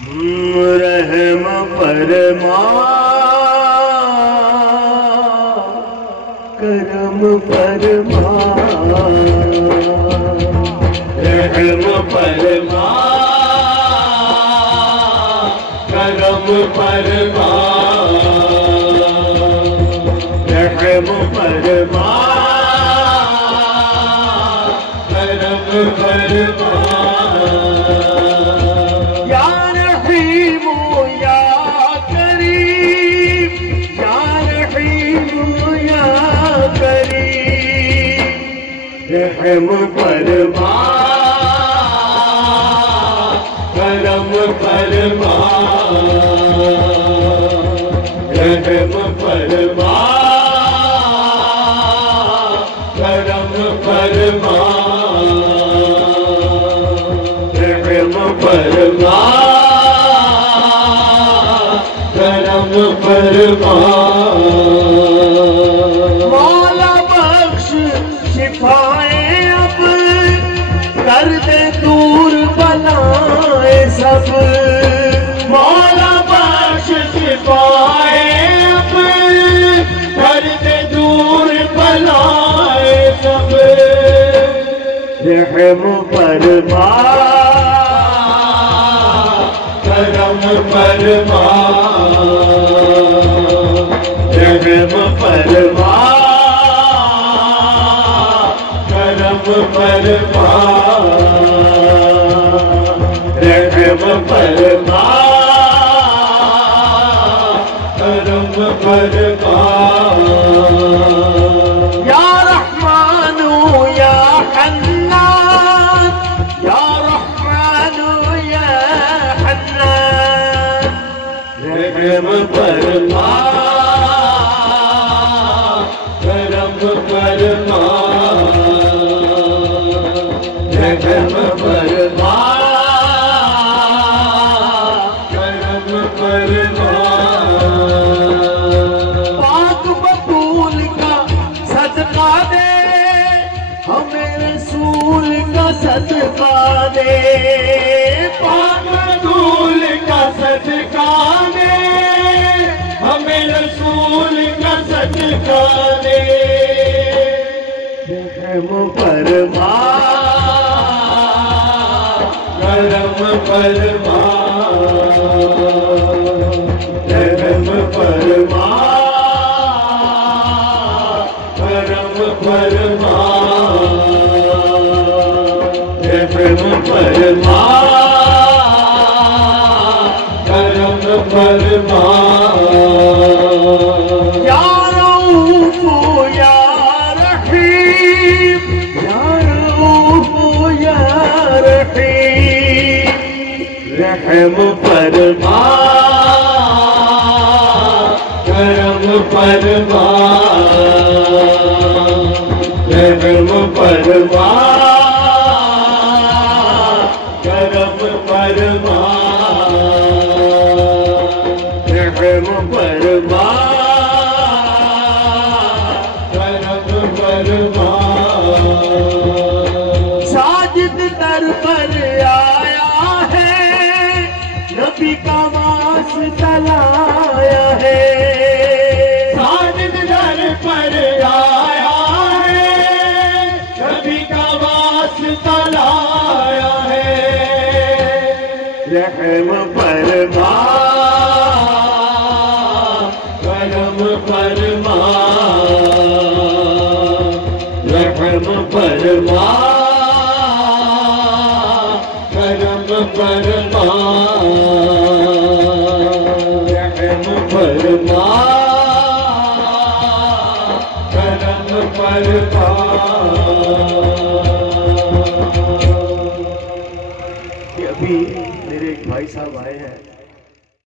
रहम फरमा करम फरमा, रहम फरमा करम फरमा, रहम फरमा करम फरमा। रहम फरमा करम फरमा, रहम फरमा करम फरमा, रहम फरमा करम फरमा। मौला बख्श शिफाए अब कर दे दूर बलाए सब, मौला बख्श शिफाए अब कर दे दूर बलाए सब। रहम फरमा करम फरमा, रहम फरमा करम फरमा, रहम फरमा करम फरमा। या रहमानु या हन्नान, या रहमानु या हन्नान, रहम फरमा करम फरमा, रहम फरमा करम फरमा। पाक बतूल का सदका दे हमें रसूल का सदका दे, पाक बतूल का सदका दे हमें रसूल का सदका दे। रहम फरमा करम फरमा, रहम फरमा करम फरमा, रहम फरमा करम फरमा। या रऊफ या रहीम, या रऊफ या रहीम, रहम फरमा करम फरमा, रहम फरमा करम फरमा, रहम फरमा करम फरमा। साजिद दर पर आया है नबी का वास्ता लाया है, साजिद दर पर आया है नबी का वास्ता लाया है। रहम फरमा करम फरमा, रहम फरमा करम फरमा, रहम फरमा करम फरमा। अभी मेरे एक भाई साहब आए हैं,